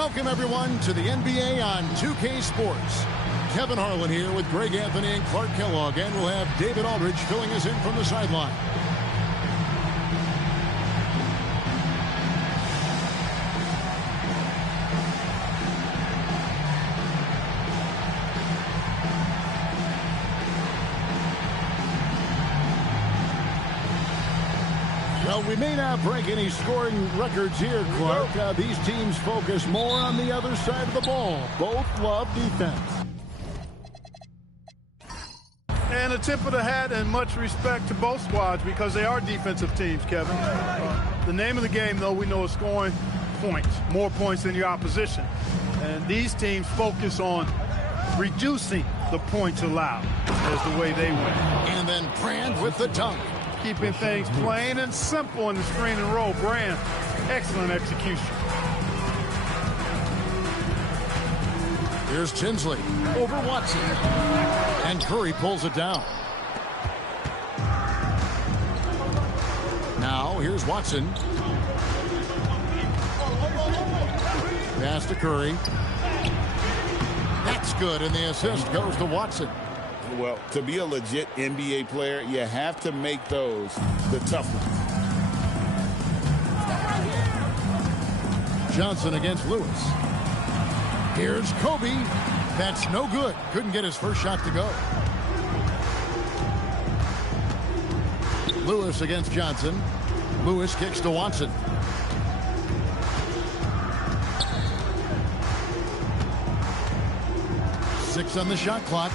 Welcome, everyone, to the NBA on 2K Sports. Kevin Harlan here with Greg Anthony and Clark Kellogg, and we'll have David Aldridge filling us in from the sideline. Well, we may not break any scoring records here, Clark. These teams focus more on the other side of the ball. Both love defense. And a tip of the hat and much respect to both squads because they are defensive teams, Kevin. The name of the game, though, we know is scoring points, more points than your opposition. And these teams focus on reducing the points allowed as the way they win. And then Brand with the dunk. Keeping things plain and simple in the screen and roll. Brand, excellent execution. Here's Tinsley over Watson. And Curry pulls it down. Now here's Watson. Pass to Curry. That's good, and the assist goes to Watson. Well, to be a legit NBA player, you have to make those the tough ones. Johnson against Lewis. Here's Kobe. That's no good. Couldn't get his first shot to go. Lewis against Johnson. Lewis kicks to Watson. Six on the shot clock.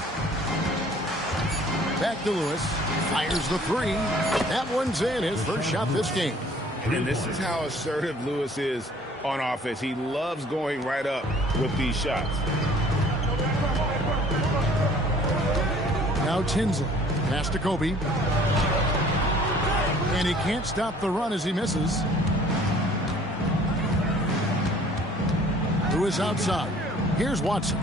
Back to Lewis. Fires the three. That one's in. His first shot this game. And this is how assertive Lewis is on offense. He loves going right up with these shots. Now Tinsley. Pass to Kobe. And he can't stop the run as he misses. Lewis outside. Here's Watson.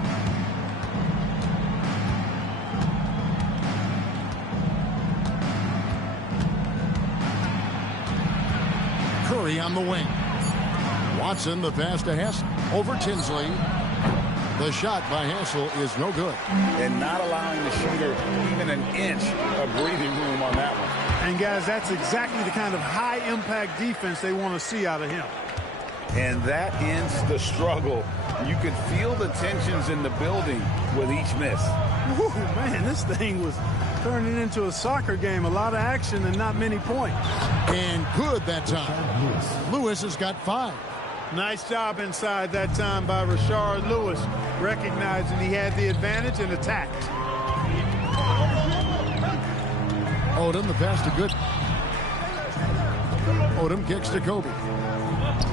Curry on the wing. Watson, the pass to Hassel. Over Tinsley. The shot by Hassel is no good. And not allowing the shooter even an inch of breathing room on that one. And, guys, that's exactly the kind of high-impact defense they want to see out of him. And that ends the struggle. You could feel the tensions in the building with each miss. Woo, man, this thing was turning into a soccer game. A lot of action and not many points. And good that time. Lewis has got 5. Nice job inside that time by Rashard Lewis, recognizing he had the advantage and attacked. Odom, the pass to Gooden. Odom kicks to Kobe.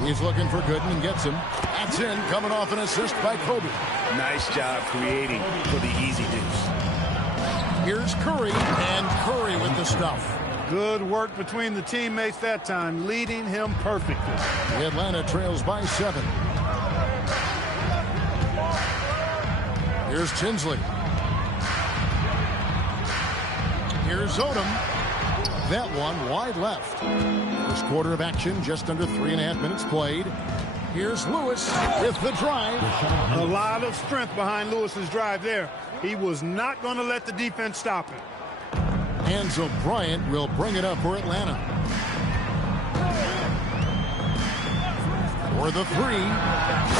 He's looking for Gooden and gets him. That's in, coming off an assist by Kobe. Nice job creating for the easy deuce. Here's Curry, and Curry with the stuff. Good work between the teammates that time, leading him perfectly. The Atlanta trails by 7. Here's Tinsley. Here's Odom. That one wide left. First quarter of action, just under 3.5 minutes played. Here's Lewis with the drive. A lot of strength behind Lewis's drive there. He was not going to let the defense stop him. And so Bryant will bring it up for Atlanta. For the three.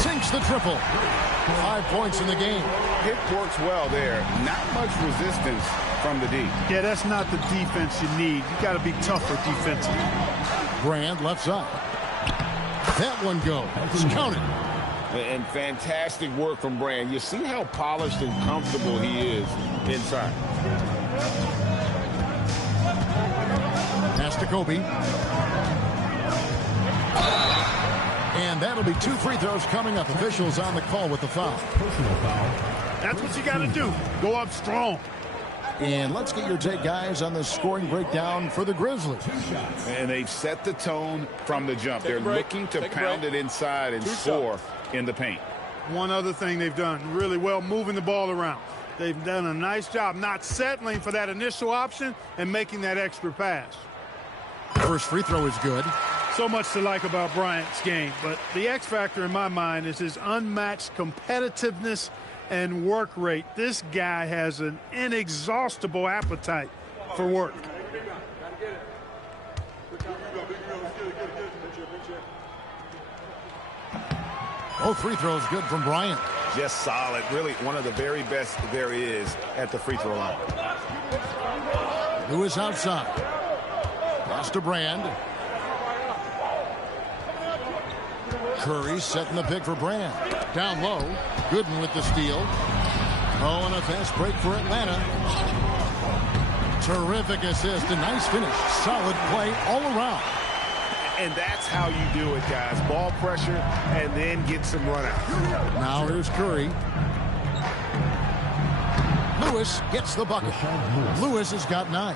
Sinks the triple. 5 points in the game. It works well there. Not much resistance from the D. Yeah, that's not the defense you need. You got to be tougher defensively. Brand left side. That one goes. It's counted. And fantastic work from Brand. You see how polished and comfortable he is inside. Pass to Kobe. And that'll be 2 free throws coming up. Officials on the call with the foul. That's what you got to do. Go up strong. And let's get your take, guys, on the scoring breakdown for the Grizzlies. And they've set the tone from the jump. They're looking to pound it inside and score in the paint. One other thing they've done really well, moving the ball around. They've done a nice job not settling for that initial option and making that extra pass. First free throw is good. So much to like about Bryant's game, but the X factor in my mind is his unmatched competitiveness and work rate. This guy has an inexhaustible appetite for work. Both free throws good from Bryant. Just solid. Really one of the very best there is at the free throw line. Lewis outside. Pass to Brand. Curry setting the pick for Brand. Down low. Gooden with the steal. Oh, and a fast break for Atlanta. Terrific assist. A nice finish. Solid play all around. And that's how you do it, guys. Ball pressure and then get some run out. Now here's Curry. Lewis gets the bucket. Lewis has got 9.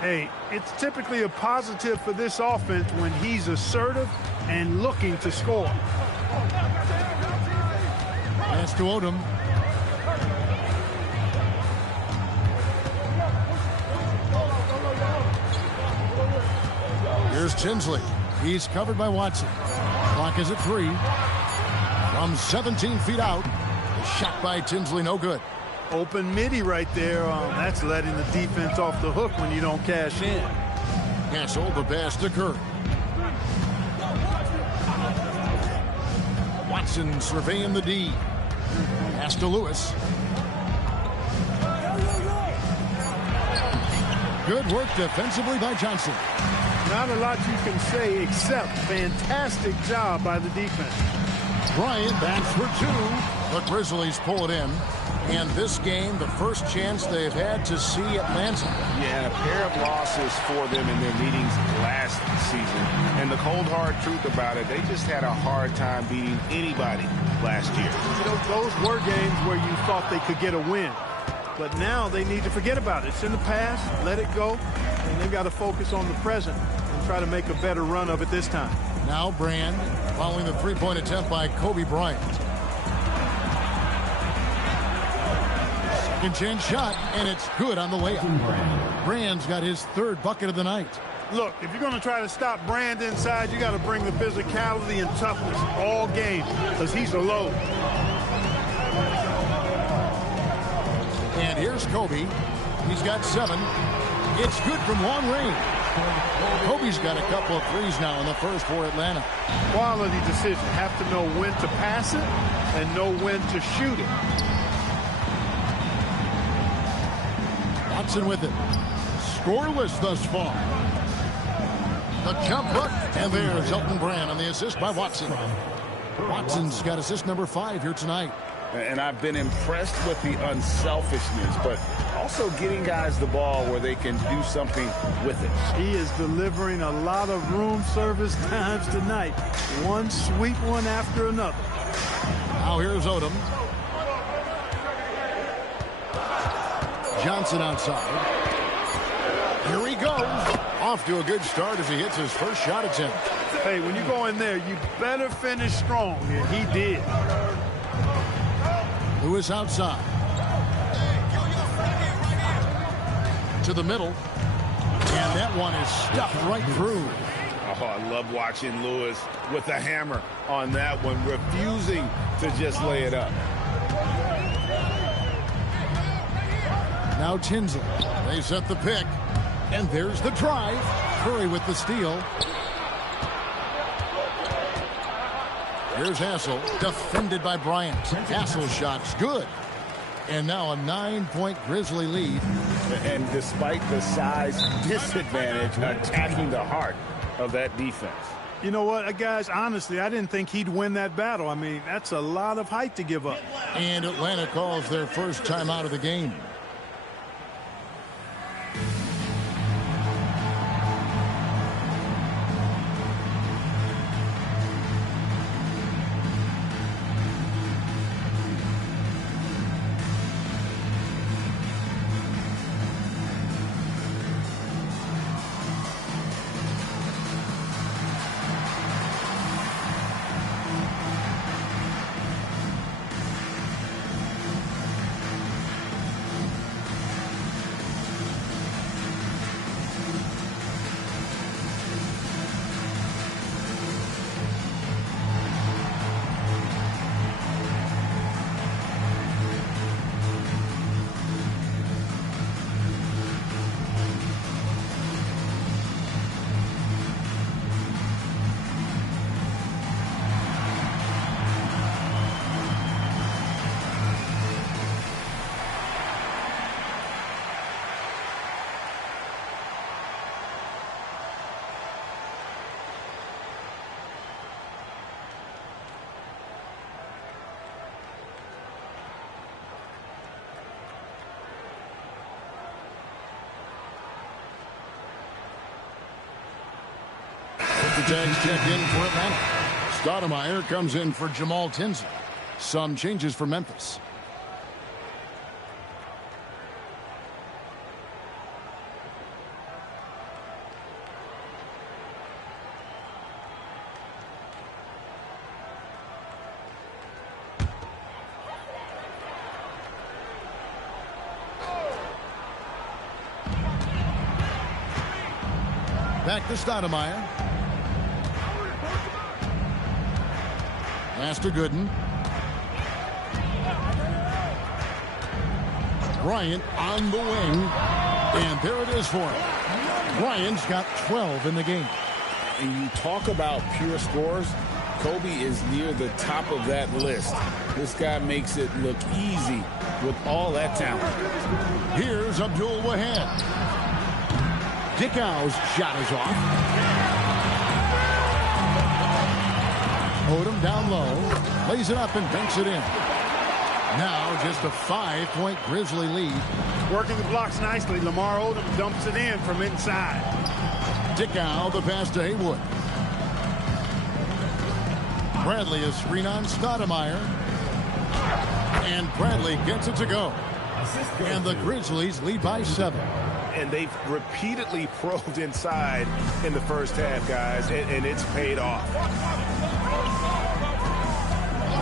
Hey, it's typically a positive for this offense when he's assertive and looking to score. Pass to Odom. Here's Tinsley. He's covered by Watson. Clock is at 3. From 17 feet out. The shot by Tinsley, no good. Open midi right there. That's letting the defense off the hook when you don't cash in. Castle, the pass to Curry. Watson surveying the D. Pass to Lewis. Good work defensively by Johnson. Not a lot you can say except fantastic job by the defense. Bryant backs for 2. The Grizzlies pull it in. And this game, the first chance they've had to see Atlanta. Yeah, and a pair of losses for them in their meetings last season. And the cold, hard truth about it, they just had a hard time beating anybody last year. You know, those were games where you thought they could get a win. But now they need to forget about it. It's in the past, let it go, and they've got to focus on the present and try to make a better run of it this time. Now Brand following the three-point attempt by Kobe Bryant. Second chance shot, and it's good on the layup. Brand's got his 3rd bucket of the night. Look, if you're going to try to stop Brand inside, you got to bring the physicality and toughness all game because he's a load. And here's Kobe. He's got 7. It's good from long range. Kobe's got a couple of threes now in the first for Atlanta. Quality decision. Have to know when to pass it and know when to shoot it. Watson with it. Scoreless thus far. The jump hook. And there's Elton Brand on the assist by Watson. Watson's got assist number 5 here tonight. And I've been impressed with the unselfishness, but also getting guys the ball where they can do something with it. He is delivering a lot of room service times tonight. One sweet one after another. Now here's Odom. Johnson outside. Here he goes. Off to a good start as he hits his first shot attempt. Hey, when you go in there, you better finish strong. And he did. Lewis outside. To the middle. And that one is stuffed right through. Oh, I love watching Lewis with the hammer on that one, refusing to just lay it up. Now Tinsley. They set the pick. And there's the drive. Curry with the steal. Here's Hassel, defended by Bryant. Hassel's shot's good. And now a 9-point Grizzly lead. And despite the size disadvantage, attacking the heart of that defense. You know what, guys, honestly, I didn't think he'd win that battle. I mean, that's a lot of height to give up. And Atlanta calls their first time out of the game. The tags check in for Atlanta. Stoudemire comes in for Jamal Tinsley. Some changes for Memphis. Back to Stoudemire. Pass to Gooden. Bryant on the wing. And there it is for him. Bryant's got 12 in the game. And you talk about pure scores, Kobe is near the top of that list. This guy makes it look easy with all that talent. Here's Abdul Wahab. Dickow's shot is off. Odom down low. Lays it up and banks it in. Now just a 5-point Grizzly lead. Working the blocks nicely. Lamar Odom dumps it in from inside. Dickow, the pass to Haywood. Bradley is screen on Stoudemire. And Bradley gets it to go. And the Grizzlies lead by 7. And they've repeatedly probed inside in the first half, guys, and it's paid off.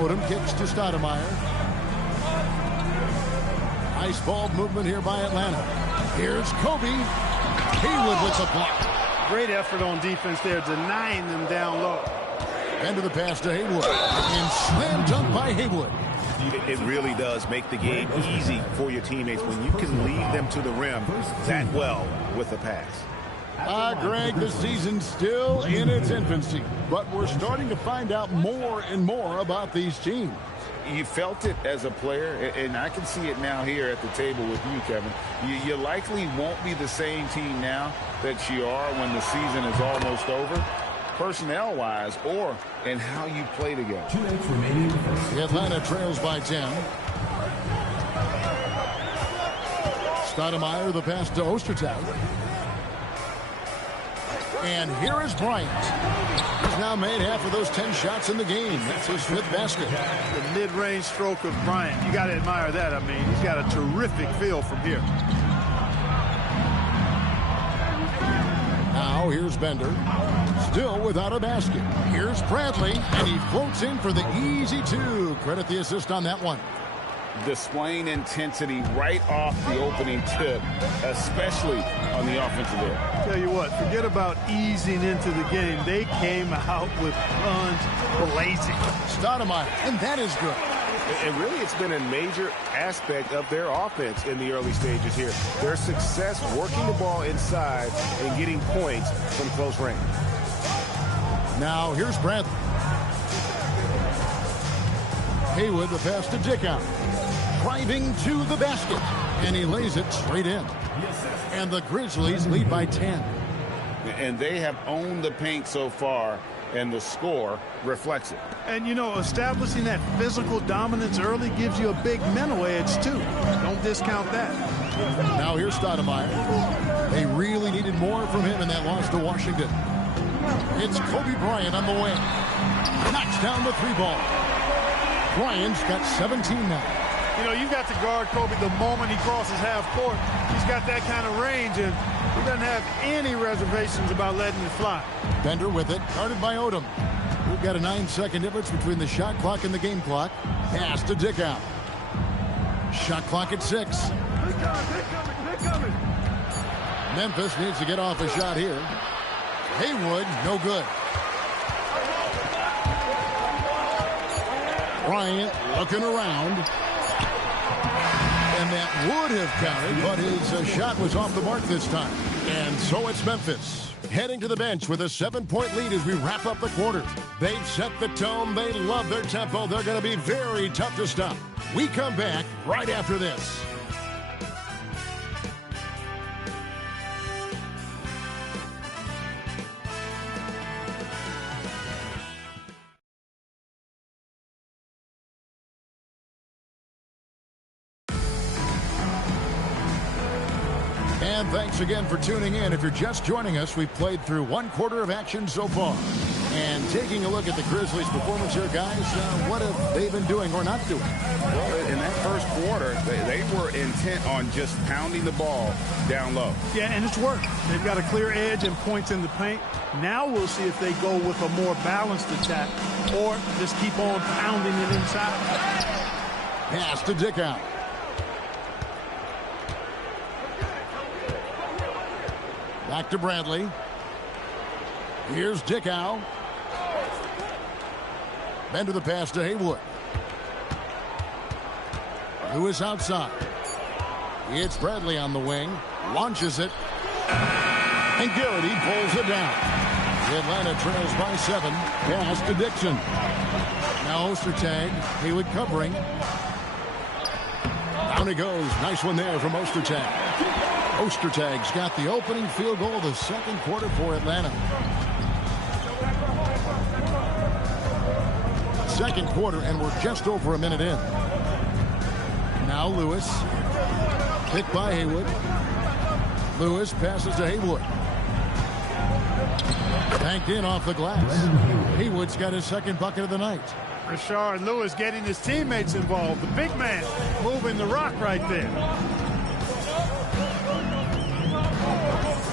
Odom kicks to Stoudemire. Nice ball movement here by Atlanta. Here's Kobe. Haywood with the block. Great effort on defense there, denying them down low. End of the pass to Haywood. And slam dunk by Haywood. It really does make the game easy for your teammates when you can lead them to the rim that well with a pass. Greg, the season's still in its infancy, but we're starting to find out more and more about these teams. You felt it as a player, and I can see it now here at the table with you, Kevin. You likely won't be the same team now that you are when the season is almost over, personnel-wise, or in how you play together. 2 minutes remaining. The Atlanta trails by 10. Stoudemire, the pass to Ostertag. And here is Bryant. He's now made half of those 10 shots in the game. That's his 5th basket. The mid-range stroke of Bryant. You got to admire that. I mean, he's got a terrific feel from here. Now here's Bender. Still without a basket. Here's Bradley, and he floats in for the easy 2. Credit the assist on that one. Displaying intensity right off the opening tip, especially on the offensive end. Tell you what, forget about easing into the game. They came out with guns blazing. Stoudemire, and that is good. And really, it's been a major aspect of their offense in the early stages here. Their success working the ball inside and getting points from close range. Now here's Bradley. Haywood, the pass to Dickow. Driving to the basket. And he lays it straight in. And the Grizzlies lead by 10. And they have owned the paint so far, and the score reflects it. And, you know, establishing that physical dominance early gives you a big mental edge, too. Don't discount that. Now here's Stoudemire. They really needed more from him in that loss to Washington. It's Kobe Bryant on the wing. Knocks down the 3-ball. Bryant's got 17 now. You know, you've got to guard Kobe the moment he crosses half court. He's got that kind of range, and he doesn't have any reservations about letting it fly. Bender with it, guarded by Odom. We've got a 9-second difference between the shot clock and the game clock. Pass to Dickow. Shot clock at 6. They're coming. Memphis needs to get off a shot here. Haywood, no good. Bryant looking around. And that would have counted, but his shot was off the mark this time. And so it's Memphis heading to the bench with a 7-point lead as we wrap up the quarter. They've set the tone. They love their tempo. They're going to be very tough to stop. We come back right after this. And thanks again for tuning in. If you're just joining us, we've played through one quarter of action so far. And taking a look at the Grizzlies' performance here, guys, what have they been doing or not doing? Well, in that first quarter, they were intent on just pounding the ball down low. Yeah, and it's worked. They've got a clear edge and points in the paint. Now we'll see if they go with a more balanced attack or just keep on pounding it inside. Pass to Dickow. Back to Bradley. Here's Dickow. Bend to the pass to Haywood. Lewis outside. It's Bradley on the wing. Launches it. And Garrity pulls it down. Atlanta trails by 7. Pass to Dixon. Now Ostertag. Haywood covering. Down he goes. Nice one there from Ostertag. Ostertag's got the opening field goal of the second quarter for Atlanta. Second quarter, and we're just over a minute in. Now Lewis. Picked by Haywood. Lewis passes to Haywood. Banked in off the glass. Haywood's got his second bucket of the night. Rashard Lewis getting his teammates involved. The big man moving the rock right there.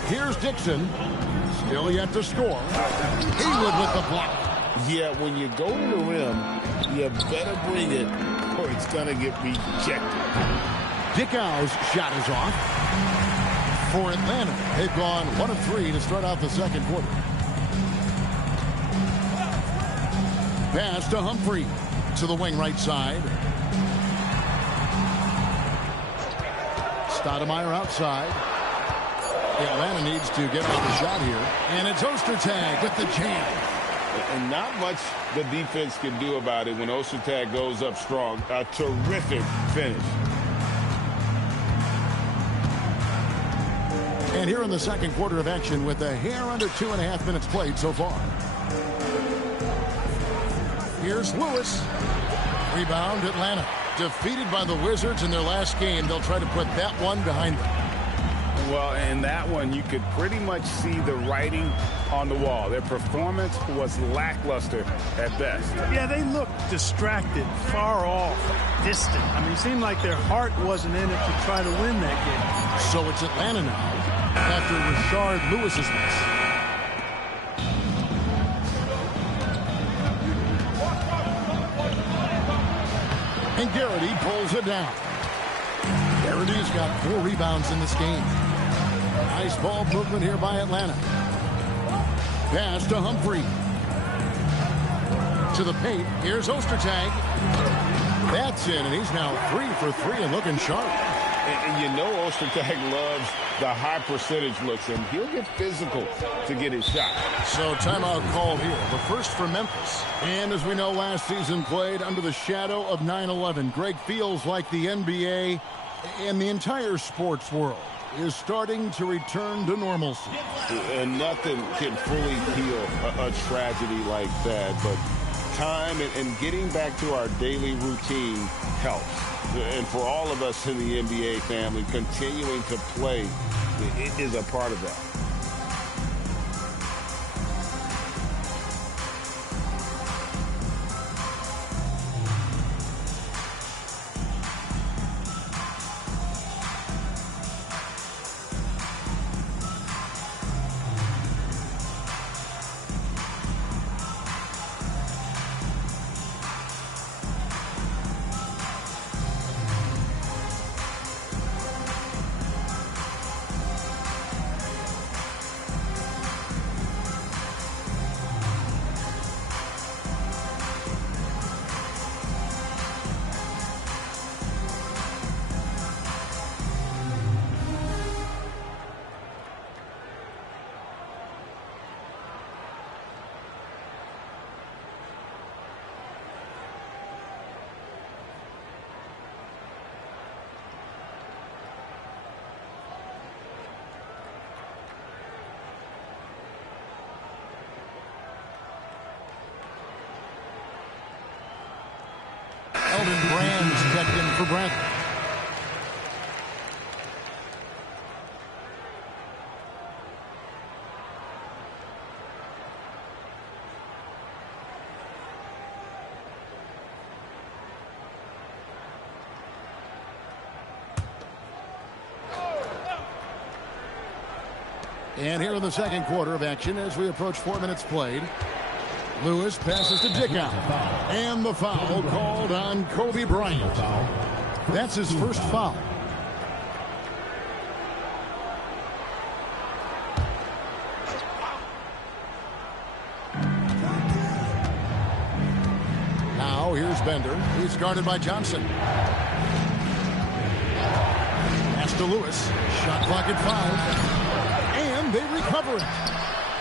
Here's Dixon. Still yet to score. Haywood with the block. Yeah, when you go to the rim, you better bring it or it's going to get rejected. Dickow's shot is off. For Atlanta, they've gone 1 of 3 to start out the second quarter. Pass to Humphrey. To the wing right side. Stoudemire outside. Atlanta needs to get off the shot here. And it's Ostertag with the jam. And not much the defense can do about it when Ostertag goes up strong. A terrific finish. And here in the second quarter of action with a hair under 2.5 minutes played so far. Here's Lewis. Rebound Atlanta. Defeated by the Wizards in their last game. They'll try to put that one behind them. Well, in that one, you could pretty much see the writing on the wall. Their performance was lackluster at best. Yeah, they looked distracted, far off, distant. I mean, it seemed like their heart wasn't in it to try to win that game. So it's Atlanta now after Rashard Lewis's miss. And Garrity pulls it down. Garrity's got 4 rebounds in this game. Nice ball movement here by Atlanta. Pass to Humphrey. To the paint. Here's Ostertag. That's in, and he's now 3 for 3 and looking sharp. And you know Ostertag loves the high percentage looks, and he'll get physical to get his shot. So timeout called here. The first for Memphis. And as we know, last season played under the shadow of 9/11. Greg, feels like the NBA and the entire sports world is starting to return to normalcy. And nothing can fully heal a tragedy like that, but time and getting back to our daily routine helps. And for all of us in the NBA family, continuing to play is a part of that. Brand's checked in for Bradley. And here in the second quarter of action as we approach 4 minutes played. Lewis passes to Dickow. And the foul called on Kobe Bryant. That's his first foul. Now here's Bender. He's guarded by Johnson. Pass to Lewis. Shot clock at 5. And they recover it.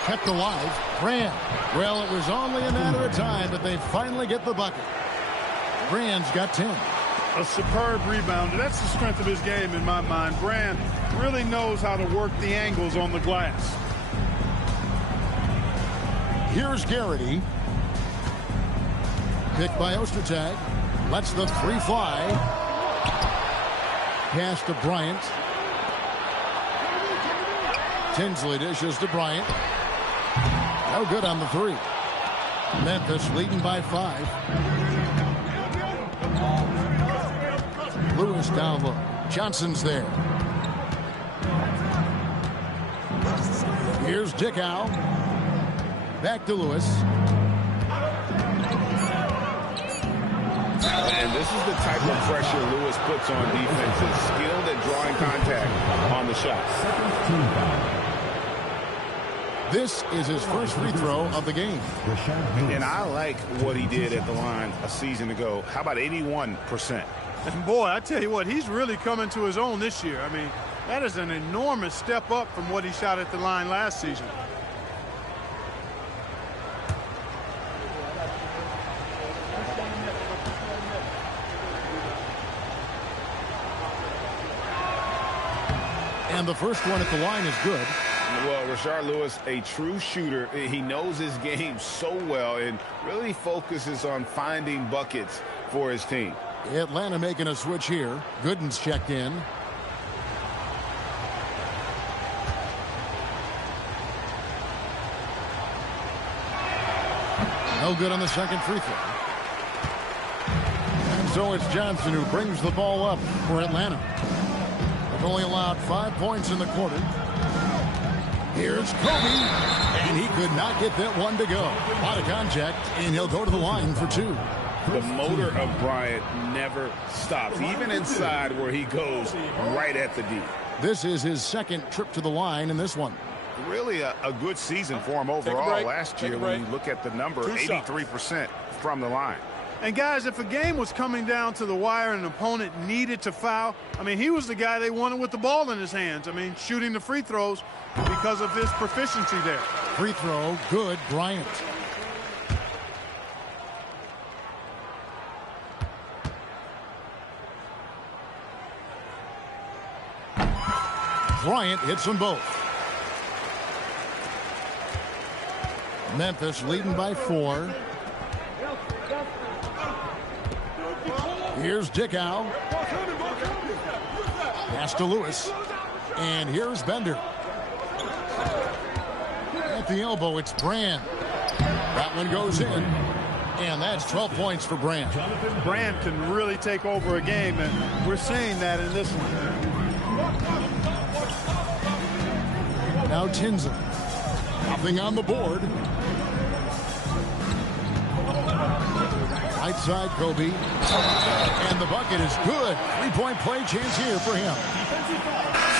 Kept alive. Brand. Well, it was only a matter of time, but they finally get the bucket. Brand's got 10. A superb rebounder. That's the strength of his game in my mind. Brand really knows how to work the angles on the glass. Here's Garrity. Picked by Ostertag. Lets the three fly. Pass to Bryant. Tinsley dishes to Bryant. No good on the three. Memphis leading by 5. Lewis down low. Johnson's there. Here's Dickow. Back to Lewis. And this is the type of pressure Lewis puts on defenses. Skilled at drawing contact on the shot. This is his first free throw of the game. And I like what he did at the line a season ago. How about 81%? And boy, I tell you what, he's really coming to his own this year. I mean, that is an enormous step up from what he shot at the line last season. And the first one at the line is good. Well, Rashard Lewis, a true shooter. He knows his game so well and really focuses on finding buckets for his team. Atlanta making a switch here. Gooden's checked in. No good on the second free throw. And so it's Johnson who brings the ball up for Atlanta. They've only allowed 5 points in the quarter. Here's Kobe, and he could not get that one to go. A lot of contact, and he'll go to the line for 2. The motor of Bryant never stops, even inside where he goes right at the D. This is his second trip to the line in this one. Really a good season for him overall last year when you look at the number, 83% from the line. And guys, if a game was coming down to the wire and an opponent needed to foul, I mean, he was the guy they wanted with the ball in his hands. I mean, shooting the free throws because of his proficiency there. Free throw, good, Bryant. Bryant hits them both. Memphis leading by 4. Here's Dickow. Pass to Lewis. And here's Bender. At the elbow, it's Brand. That one goes in. And that's 12 points for Brand. Brand can really take over a game, and we're seeing that in this one. Now Tinsley. Nothing on the board. Right side, Kobe. And the bucket is good. 3-point play chance here for him.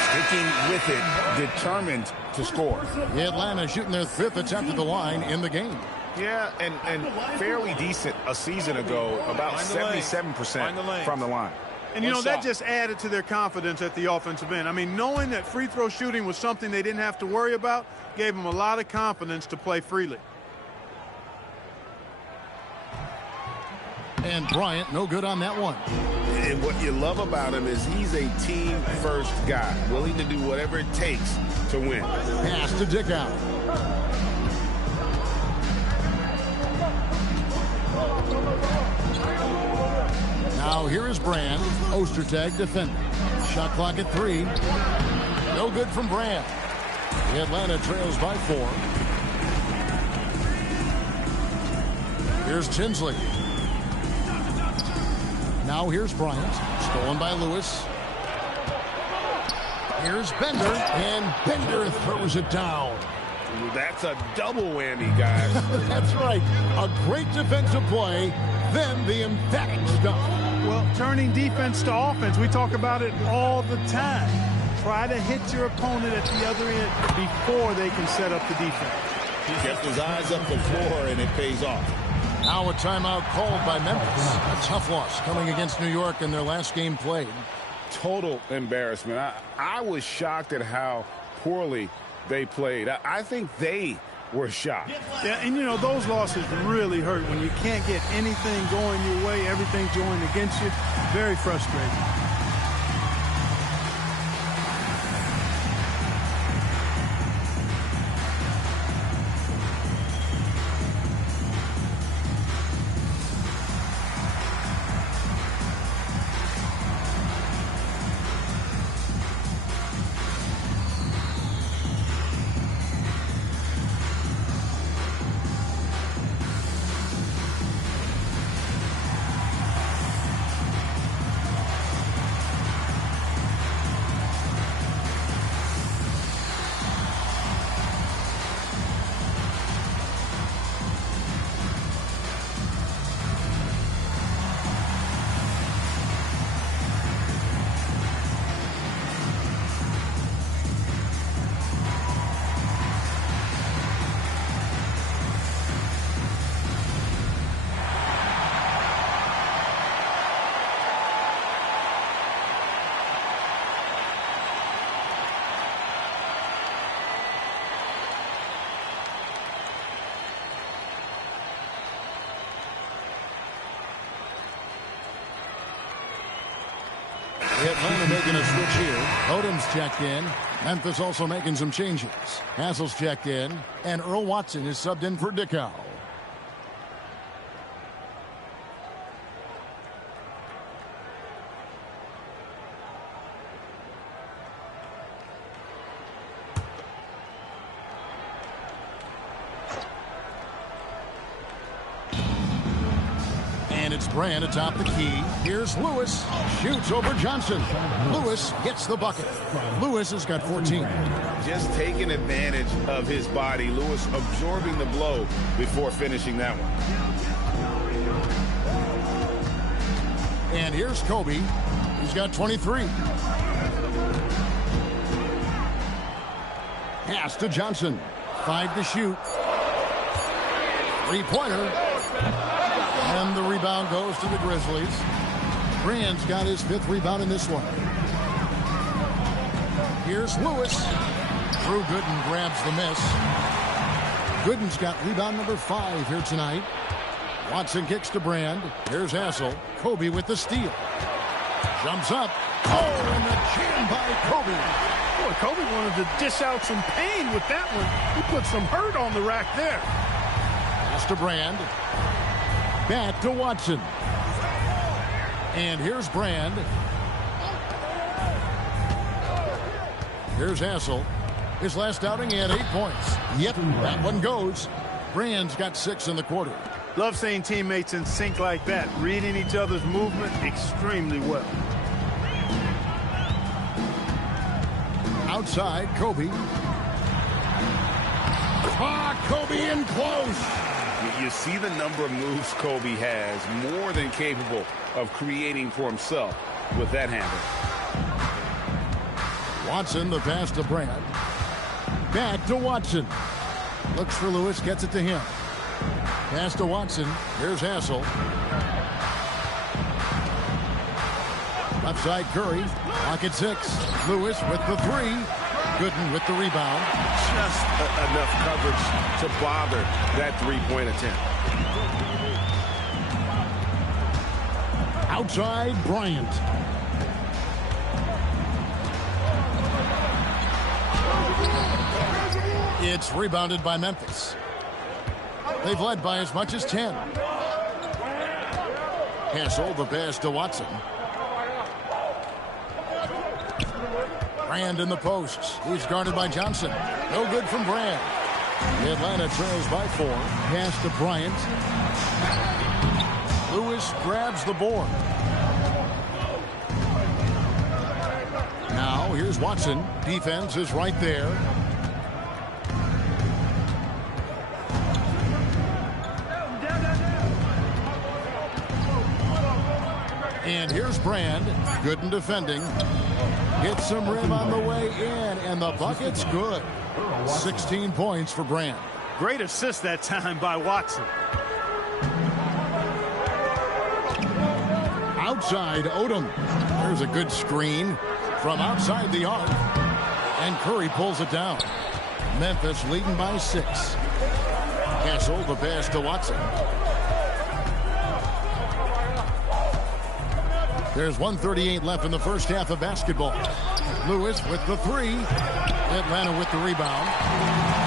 Sticking with it, determined to score. Atlanta shooting their 5th attempt at the line in the game. Yeah, and fairly decent a season ago, about 77% from the line. And, you know, that just added to their confidence at the offensive end. I mean, knowing that free throw shooting was something they didn't have to worry about gave them a lot of confidence to play freely. And Bryant, no good on that one. And what you love about him is he's a team-first guy, willing to do whatever it takes to win. Pass to Dickow. Now here is Brand. Ostertag defending. Shot clock at 3. No good from Brand. Atlanta trails by 4. Here's Tinsley. Now here's Bryant. Stolen by Lewis. Here's Bender, and Bender throws it down. That's a double whammy, guys. That's right. A great defensive play, then the emphatic stuff. Well, turning defense to offense, we talk about it all the time. Try to hit your opponent at the other end before they can set up the defense. He kept his eyes up the floor, and it pays off. Now a timeout called by Memphis. A tough loss coming against New York in their last game played. Total embarrassment. I was shocked at how poorly they played. I think they were shocked. Yeah, and you know, those losses really hurt when you can't get anything going your way, everything's going against you. Very frustrating. Atlanta making a switch here. Odom's checked in. Memphis also making some changes. Hassel's checked in. And Earl Watson is subbed in for Dickow. Brand atop the key. Here's Lewis. Shoots over Johnson. Lewis gets the bucket. Lewis has got 14. Just taking advantage of his body. Lewis absorbing the blow before finishing that one. And here's Kobe. He's got 23. Pass to Johnson. 5 to shoot. Three-pointer. And the rebound goes to the Grizzlies. Brand's got his 5th rebound in this one. Here's Lewis. Drew Gooden grabs the miss. Gooden's got rebound number 5 here tonight. Watson kicks to Brand. Here's Hassel. Kobe with the steal. Jumps up. Oh, and the jam by Kobe. Boy, Kobe wanted to dish out some pain with that one. He put some hurt on the rack there. Pass to Brand. Back to Watson. And here's Brand. Here's Hassel. His last outing, he had 8 points. Yep, that one goes. Brand's got 6 in the quarter. Love seeing teammates in sync like that, reading each other's movement extremely well. Outside, Kobe. Kobe in close. You see the number of moves Kobe has, more than capable of creating for himself with that handle. Watson, the pass to Brand. Back to Watson. Looks for Lewis, gets it to him. Pass to Watson. Here's Hassel. Left side, Curry. Pocket 6. Lewis with the 3. Gooden with the rebound. Just enough coverage to bother that three-point attempt. Outside, Bryant. It's rebounded by Memphis. They've led by as much as 10. Hassel, the pass to Watson. Brand in the posts. He's guarded by Johnson. No good from Brand. Atlanta trails by 4. Pass to Bryant. Lewis grabs the board. Now Now here's Watson. Defense is right there. And here's Brand. Good in defending. Gets some rim on the way in, and the bucket's good. 16 points for Brand. Great assist that time by Watson. Outside, Odom. There's a good screen from outside the arc. And Curry pulls it down. Memphis leading by 6. Castle, the pass to Watson. There's 1:38 left in the first half of basketball. Lewis with the 3. Atlanta with the rebound.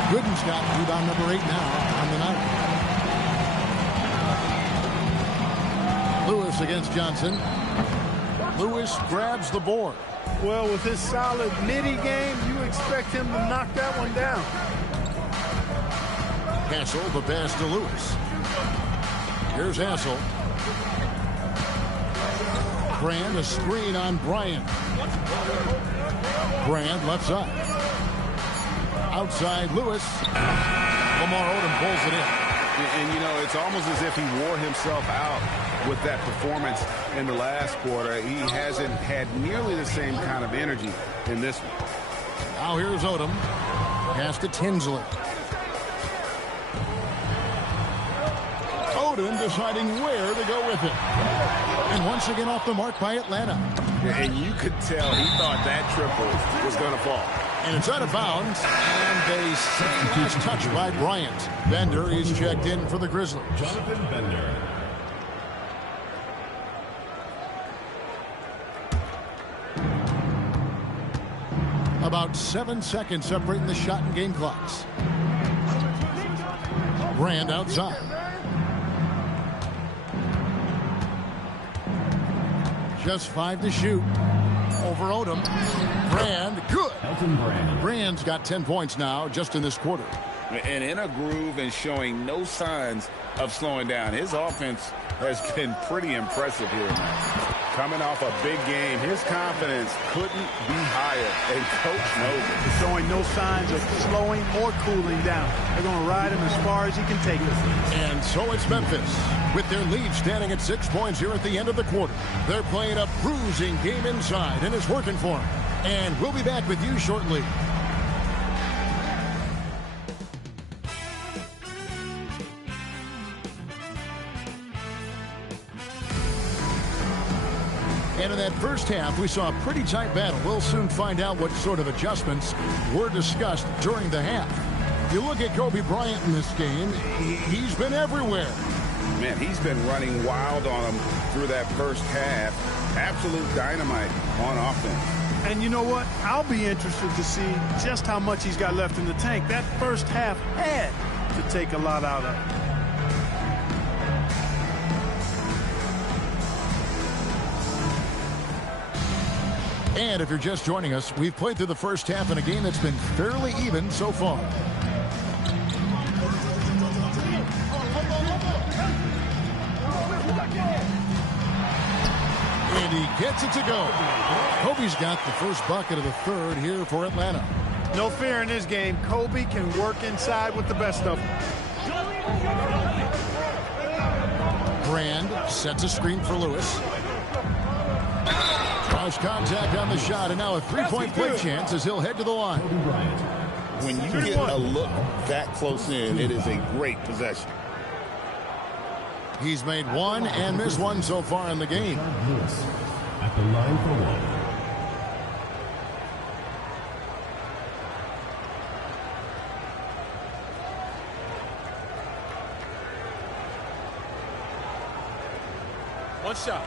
Gooden's got rebound number 8 now on the night. Lewis against Johnson. Lewis grabs the board. Well, with his solid midi game, you expect him to knock that one down. Hassel, the pass to Lewis. Here's Hassel. Brand, a screen on Bryant. Brand left side. Outside Lewis. Lamar Odom pulls it in. And, you know, it's almost as if he wore himself out with that performance in the last quarter. He hasn't had nearly the same kind of energy in this one. Now here's Odom. Pass to Tinsley. Odom deciding where to go with it. And once again off the mark by Atlanta. And you could tell he thought that triple was going to fall. And it's out of bounds. And a second last touch by Bryant. Bender is checked in for the Grizzlies. Jonathan Bender. About 7 seconds separating the shot and game clocks. Brand outside. Just 5 to shoot. Over Odom. Brand, good. Brand's got 10 points now just in this quarter. And in a groove and showing no signs of slowing down. His offense has been pretty impressive here now. Coming off a big game, his confidence couldn't be higher, and Coach knows it. Showing no signs of slowing or cooling down. They're going to ride him as far as he can take it. And so it's Memphis, with their lead standing at 6 points here at the end of the quarter. They're playing a bruising game inside, and it's working for them. And we'll be back with you shortly. And in that first half, we saw a pretty tight battle. We'll soon find out what sort of adjustments were discussed during the half. You look at Kobe Bryant in this game, he's been everywhere. Man, he's been running wild on him through that first half. Absolute dynamite on offense. And you know what? I'll be interested to see just how much he's got left in the tank. That first half had to take a lot out of it. And if you're just joining us, we've played through the first half in a game that's been fairly even so far. And he gets it to go. Kobe's got the first bucket of the third here for Atlanta. No fear in this game. Kobe can work inside with the best of them. Brand sets a screen for Lewis. Cross contact on the shot, and now a three-point play chance as he'll head to the line. When you get a look that close in, it is a great possession. He's made one and missed one so far in the game. Lewis at the line for one. One shot.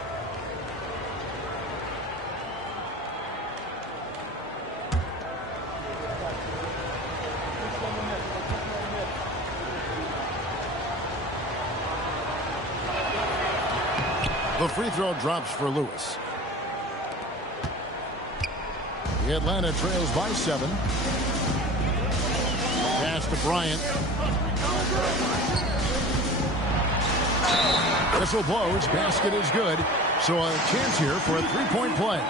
The free throw drops for Lewis. The Atlanta trails by 7. Pass to Bryant. Whistle blows. Basket is good. So a chance here for a three-point play.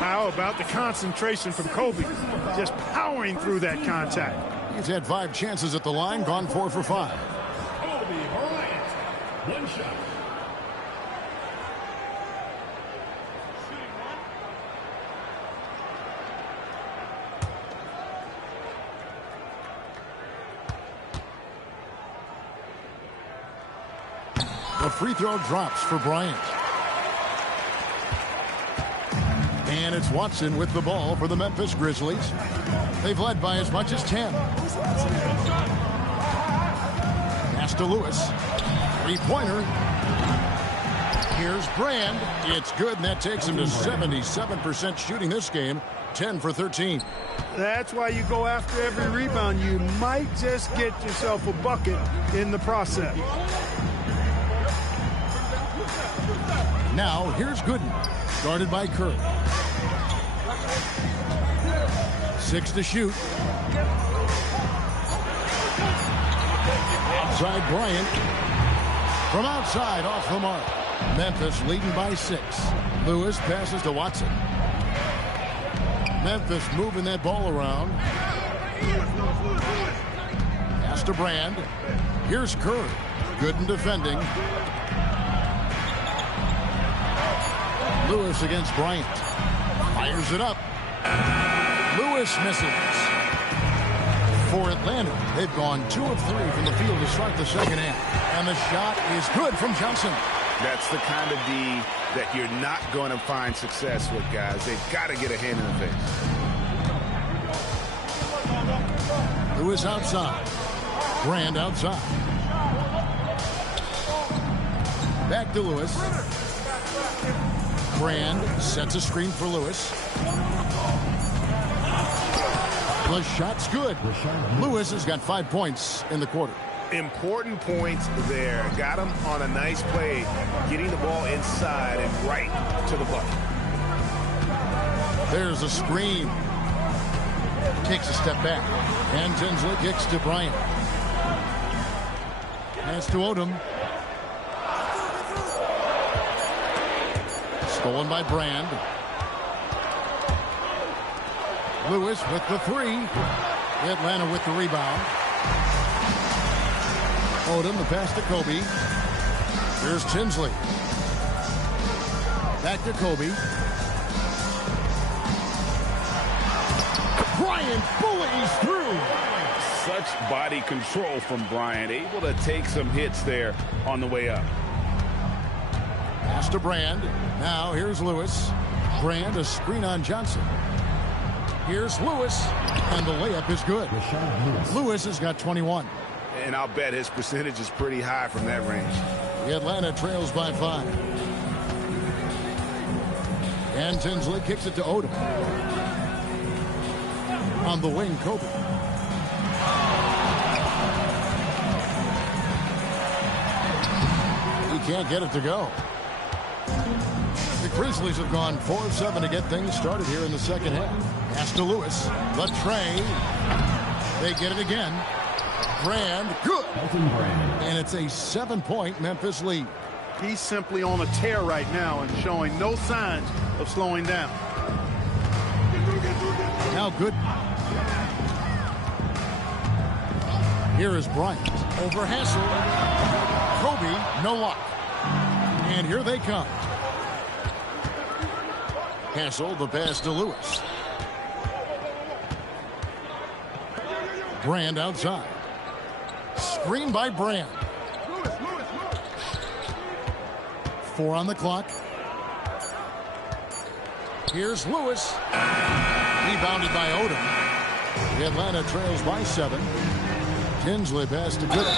How about the concentration from Kobe? Just powering through that contact. He's had 5 chances at the line, gone 4 for 5. Kobe Bryant. One shot. The free throw drops for Bryant. And it's Watson with the ball for the Memphis Grizzlies. They've led by as much as 10. Pass to Lewis. Three-pointer. Here's Brand. It's good, and that takes him to 77% shooting this game. 10 for 13. That's why you go after every rebound. You might just get yourself a bucket in the process. Now, here's Gooden, guarded by Curry. 6 to shoot. Outside Bryant. From outside, off the mark. Memphis leading by 6. Lewis passes to Watson. Memphis moving that ball around. Pass to Brand. Here's Curry. Gooden defending. Lewis against Bryant. Fires it up. Lewis misses. For Atlanta, they've gone 2 of 3 from the field to start the second half. And the shot is good from Johnson. That's the kind of D that you're not going to find success with, guys. They've got to get a hand in the face. Lewis outside. Brand outside. Back to Lewis. Brand sets a screen for Lewis. The shot's good. Lewis has got 5 points in the quarter. Important points there. Got him on a nice play, getting the ball inside and right to the bucket. There's a screen. Takes a step back. And Tinsley kicks to Bryant. Pass to Odom. Stolen by Brand. Lewis with the 3. Atlanta with the rebound. Odom, the pass to Kobe. Here's Tinsley. Back to Kobe. Bryant bullies through. Such body control from Bryant, able to take some hits there on the way up. Pass to Brand. Now here's Lewis. Brand, a screen on Johnson. Here's Lewis, and the layup is good. Lewis has got 21. And I'll bet his percentage is pretty high from that range. The Atlanta trails by 5. And Tinsley kicks it to Odom. On the wing, Kobe. He can't get it to go. The Grizzlies have gone 4 of 7 to get things started here in the second half. Pass to Lewis. The tray. They get it again. Brand, good. And it's a 7-point Memphis lead. He's simply on a tear right now and showing no signs of slowing down. Now good. Here is Bryant. Over Hassel. Kobe, no luck. And here they come. Hassel, the pass to Lewis. Brand outside. Screen by Brand. 4 on the clock. Here's Lewis. Rebounded by Odom. The Atlanta trails by 7. Tinsley pass to Gooden.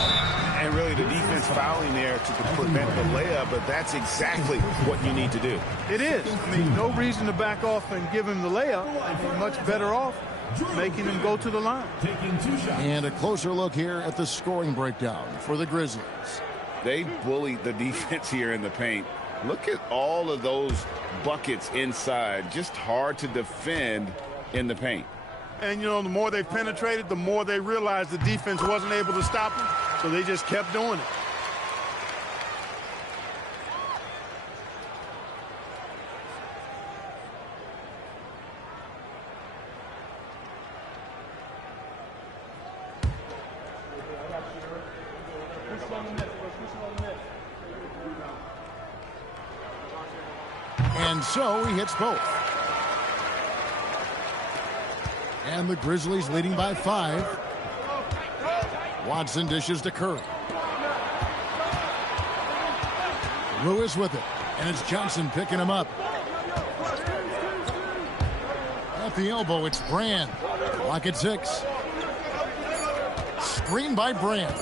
And really the defense fouling there to prevent the layup, but that's exactly what you need to do. It is. I mean, no reason to back off and give him the layup. You're much better off making him go to the line. And a closer look here at the scoring breakdown for the Grizzlies. They bullied the defense here in the paint. Look at all of those buckets inside. Just hard to defend in the paint. And, you know, the more they've penetrated, the more they realized the defense wasn't able to stop them. So they just kept doing it. And so he hits both. And the Grizzlies leading by 5. Watson dishes to Curry. Lewis with it. And it's Johnson picking him up. At the elbow, it's Brand. Clock at 6. Screen by Brand.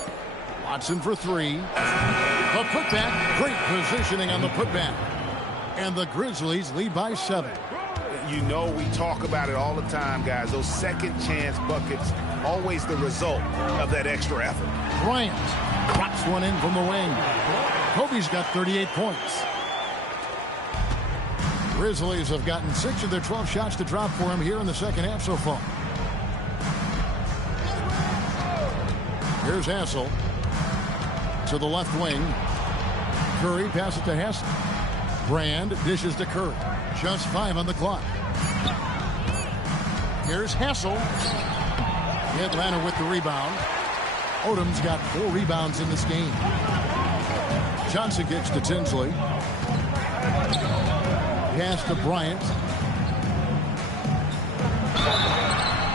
Watson for 3. The putback. Great positioning on the putback. And the Grizzlies lead by 7. You know, we talk about it all the time, guys. Those second chance buckets, always the result of that extra effort. Bryant drops one in from the wing. Kobe's got 38 points. Grizzlies have gotten 6 of their 12 shots to drop for him here in the second half so far. Here's Hassel to the left wing. Curry passes to Hassel. Brand dishes to Curry. Just 5 on the clock. Here's Hassel. Atlanta with the rebound. Odom's got 4 rebounds in this game. Johnson gets to Tinsley. Pass to Bryant.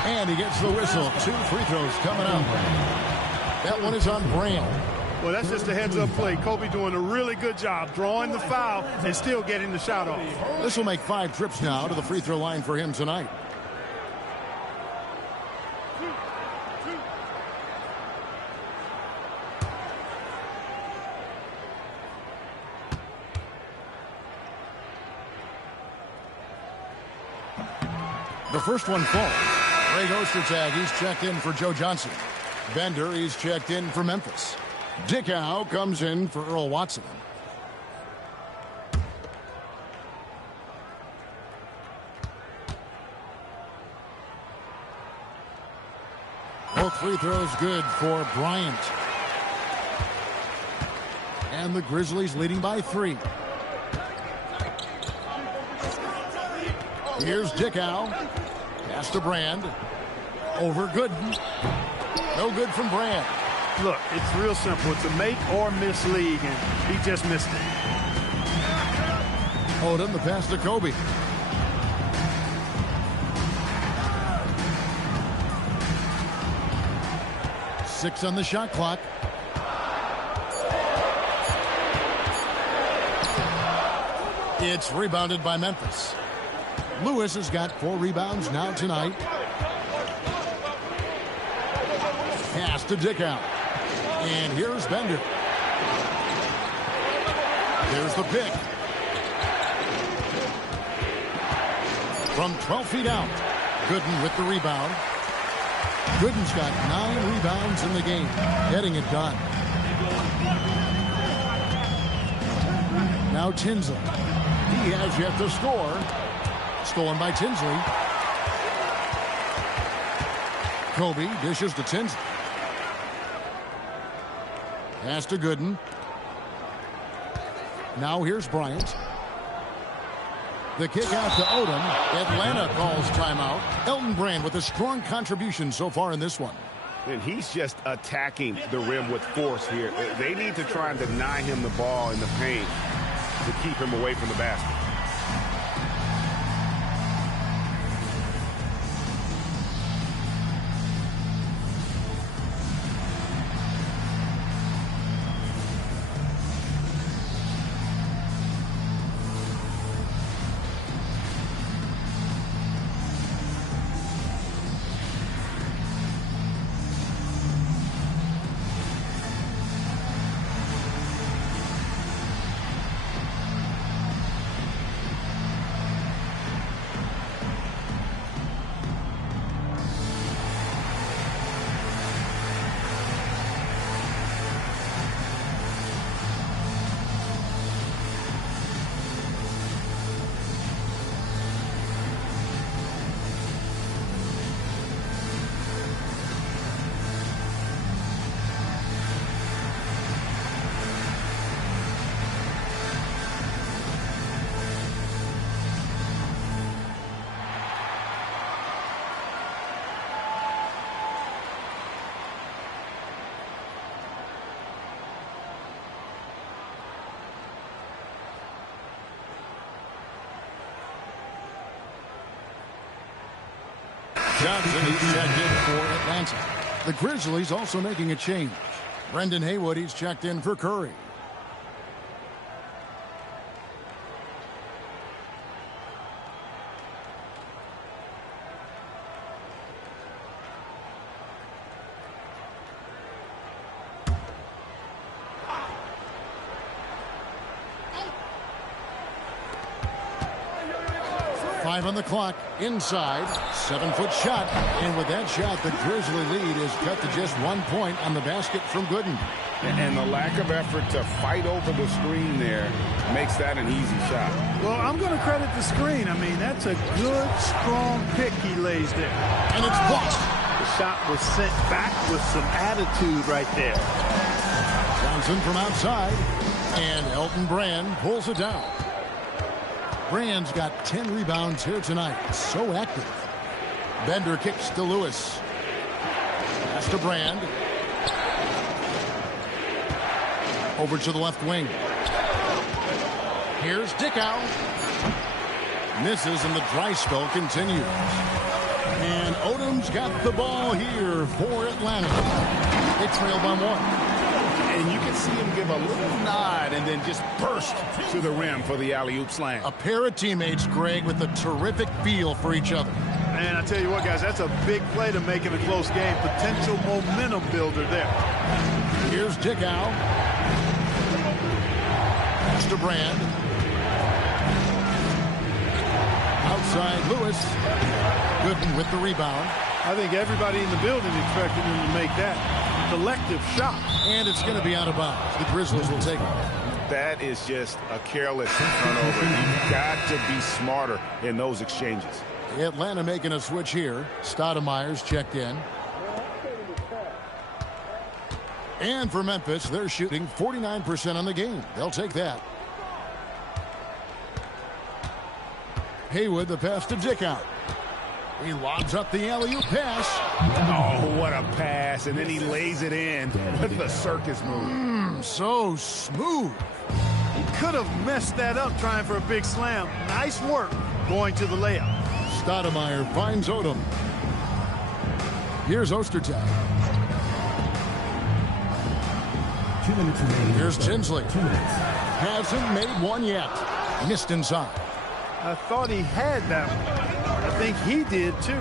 And he gets the whistle. 2 free throws coming up. That one is on Brand. Well, that's just a heads-up play. Kobe doing a really good job drawing the foul and still getting the shot off. This will make 5 trips now to the free throw line for him tonight. The first one falls. Greg Ostertag, he's checked in for Joe Johnson. Bender, he's checked in for Memphis. Dickow comes in for Earl Watson. Both free throws good for Bryant. And the Grizzlies leading by 3. Here's Dickow. Pass to Brand. Over Gooden. No good from Brand. Look, it's real simple. It's a make or miss league, and he just missed it. Odom, the pass to Kobe. Six on the shot clock. It's rebounded by Memphis. Lewis has got 4 rebounds now tonight. Pass to Dickow. And here's Bender. There's the pick. From 12 feet out. Gooden with the rebound. Gooden's got 9 rebounds in the game. Getting it done. Now Tinsley. He has yet to score. Stolen by Tinsley. Kobe dishes to Tinsley. Pass to Gooden. Now here's Bryant. The kick out to Odom. Atlanta calls timeout. Elton Brand with a strong contribution so far in this one. And he's just attacking the rim with force here. They need to try and deny him the ball in the paint to keep him away from the basket. Johnson, he's checked in for Atlanta. The Grizzlies also making a change. Brendan Haywood, he's checked in for Curry. Five on the clock, inside, 7-foot shot, and with that shot, the Grizzly lead is cut to just 1 point on the basket from Gooden. And the lack of effort to fight over the screen there makes that an easy shot. Well, I'm going to credit the screen. I mean, that's a good, strong pick he lays there. And it's blocked. The shot was sent back with some attitude right there. Johnson from outside, and Elton Brand pulls it down. Brand's got 10 rebounds here tonight. So active. Bender kicks to Lewis. Pass to Brand. Over to the left wing. Here's Dickow. Misses, and the dry spell continues. And Odom's got the ball here for Atlanta. They trail by 1. And you can see him give a little nod and then just burst to the rim for the alley-oop slam. A pair of teammates, Greg, with a terrific feel for each other. Man, I tell you what, guys, that's a big play to make it a close game. Potential momentum builder there. Here's Dickow. Pass to Brand. Outside Lewis. Gooden with the rebound. I think everybody in the building expected him to make that collective shot. And it's going to be out of bounds. The Grizzlies will take it. That is just a careless turnover. You've got to be smarter in those exchanges. Atlanta making a switch here. Stoudemire's checked in. And for Memphis, they're shooting 49% on the game. They'll take that. Haywood, the pass to Dickow. He lobs up the alley-oop pass. Oh, what a pass. And then he lays it in with the circus move. So smooth. He could have messed that up trying for a big slam. Nice work going to the layup. Stoudemire finds Odom. Here's Ostertag. 2 minutes remaining. Here's Tinsley. 2 minutes. Hasn't made one yet. Missed inside. I thought he had that one. I think he did too.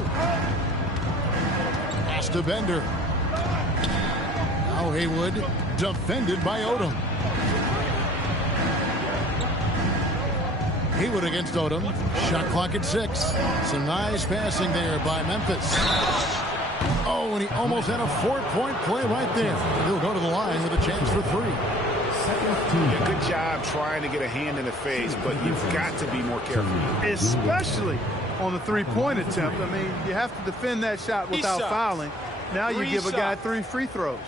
Pass to Bender. Now Haywood defended by Odom. Haywood against Odom. Shot clock at 6. Some nice passing there by Memphis. Oh, and he almost had a 4-point play right there. He'll go to the line with a chance for 3. Yeah, good job trying to get a hand in the face, but you've got to be more careful. Especially on the 3-point attempt. I mean, you have to defend that shot without fouling. Now you give a guy 3 free throws.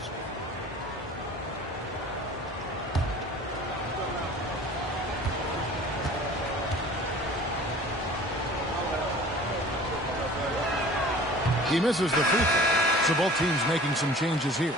He misses the free throw. So both teams making some changes here.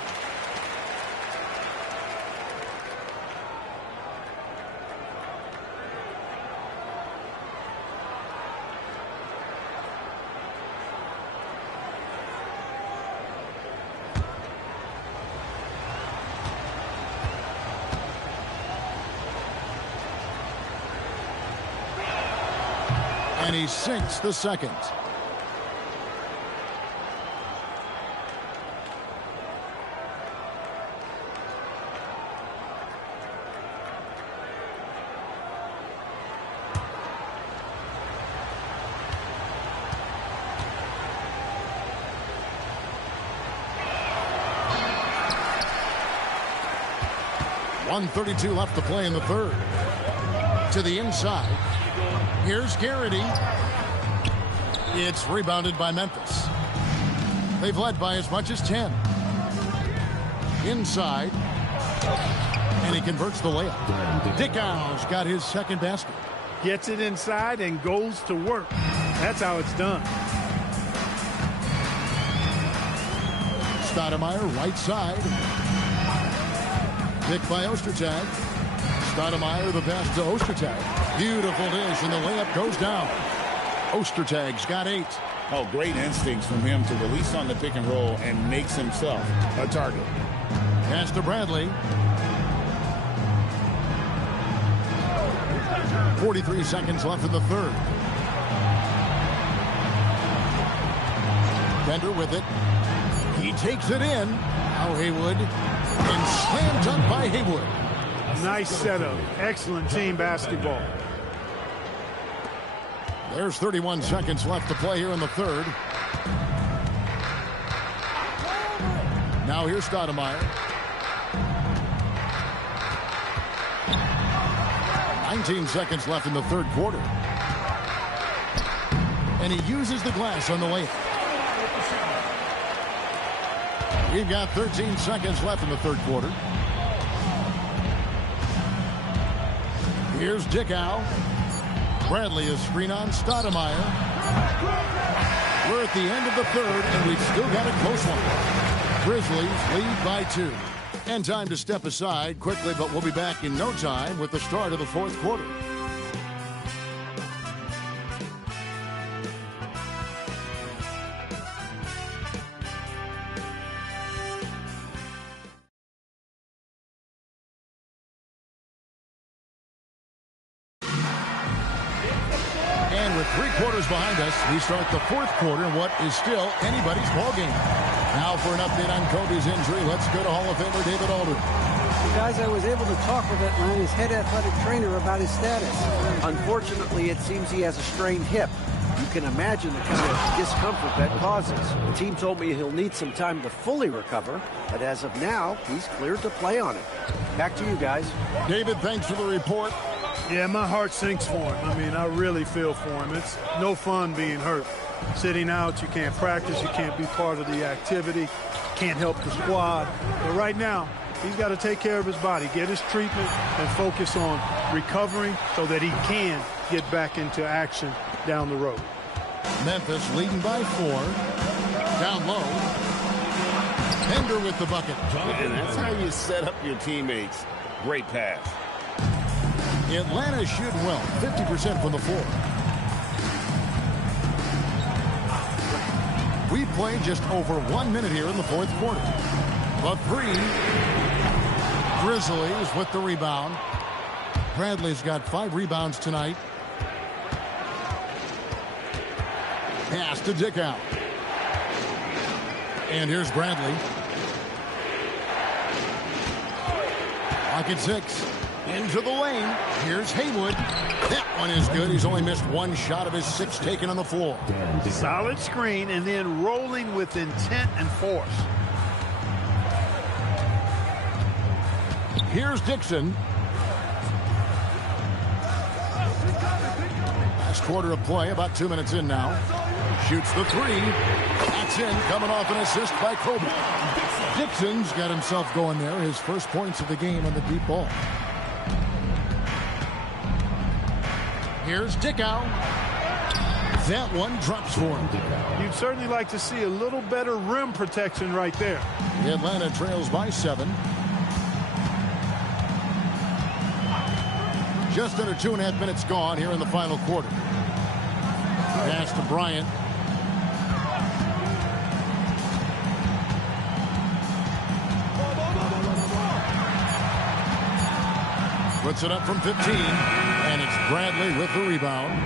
And he sinks the second. .132 left to play in the third. To the inside. Here's Garrity. It's rebounded by Memphis. They've led by as much as 10. Inside. And he converts the layup. Dickow's got his second basket. Gets it inside and goes to work. That's how it's done. Stoudemire, right side. Picked by Ostertag. Stoudemire, the pass to Ostertag. Beautiful dish, and the layup goes down. Ostertag's got 8. Oh, great instincts from him to release on the pick and roll and makes himself a target. Pass to Bradley. 43 seconds left in the third. Bender with it. He takes it in. Now Haywood. And slam dunk by Haywood. Nice setup. Excellent team basketball. There's 31 seconds left to play here in the third. Now here's Stoudemire. 19 seconds left in the third quarter. And he uses the glass on the layup. We've got 13 seconds left in the third quarter. Here's Dickow. Bradley is screen on Stoudemire. We're at the end of the third, and we've still got a close one. Grizzlies lead by 2. And time to step aside quickly, but we'll be back in no time with the start of the fourth quarter. And with 3 quarters behind us, we start the fourth quarter in what is still anybody's ballgame. Now for an update on Kobe's injury, let's go to Hall of Famer David Aldridge. Guys, I was able to talk with Atlanta's head athletic trainer about his status. Unfortunately, it seems he has a strained hip. You can imagine the kind of discomfort that causes. The team told me he'll need some time to fully recover, but as of now, he's cleared to play on it. Back to you guys. David, thanks for the report. Yeah, my heart sinks for him. I mean, I really feel for him. It's no fun being hurt. Sitting out, you can't practice, you can't be part of the activity, can't help the squad. But right now, he's got to take care of his body, get his treatment, and focus on recovering so that he can get back into action down the road. Memphis leading by 4. Down low. Bender with the bucket. And that's how you set up your teammates. Great pass. Atlanta shooting well, 50% from the floor. We played just over 1 minute here in the fourth quarter. The 3. Grizzlies with the rebound. Bradley's got 5 rebounds tonight. Pass to Dickow. And here's Bradley. Pocket 6. Into the lane. Here's Haywood. That one is good. He's only missed 1 shot of his 6 taken on the floor. Solid screen and then rolling with intent and force. Here's Dixon. Last quarter of play, about 2 minutes in now. Shoots the 3. That's in, coming off an assist by Kobe. Dixon's got himself going there. His first points of the game on the deep ball. Here's Dickow. That one drops for him. You'd certainly like to see a little better rim protection right there. Atlanta trails by 7. Just under 2.5 minutes gone here in the final quarter. Pass to Bryant. Puts it up from 15, and it's Bradley with the rebound.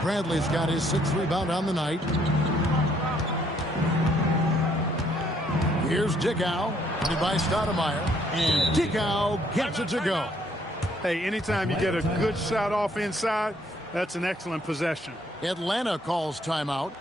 Bradley's got his 6th rebound on the night. Here's Dickow, by Stoudemire, and Dickow gets it to go. Hey, anytime you get a good shot off inside, that's an excellent possession. Atlanta calls timeout.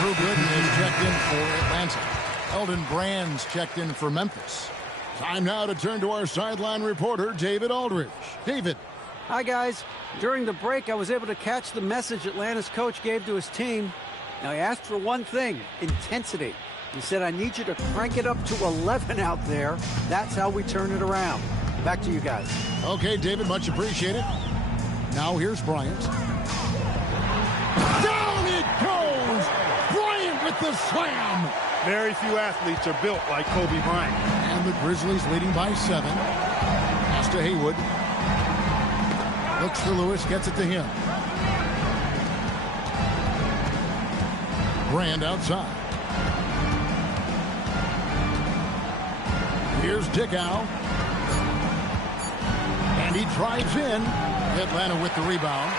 Drew Gooden is checked in for Atlanta. Elton Brand's checked in for Memphis. Time now to turn to our sideline reporter, David Aldridge. David. Hi, guys. During the break, I was able to catch the message Atlanta's coach gave to his team. Now, he asked for one thing, intensity. He said, I need you to crank it up to 11 out there. That's how we turn it around. Back to you guys. Okay, David, much appreciated. Now here's Bryant. Down it goes! Bryant with the slam! Very few athletes are built like Kobe Bryant. And the Grizzlies leading by 7. Pass to Haywood. Looks for Lewis, gets it to him. Brand outside. Here's Dickow. And he drives in. Atlanta with the rebound.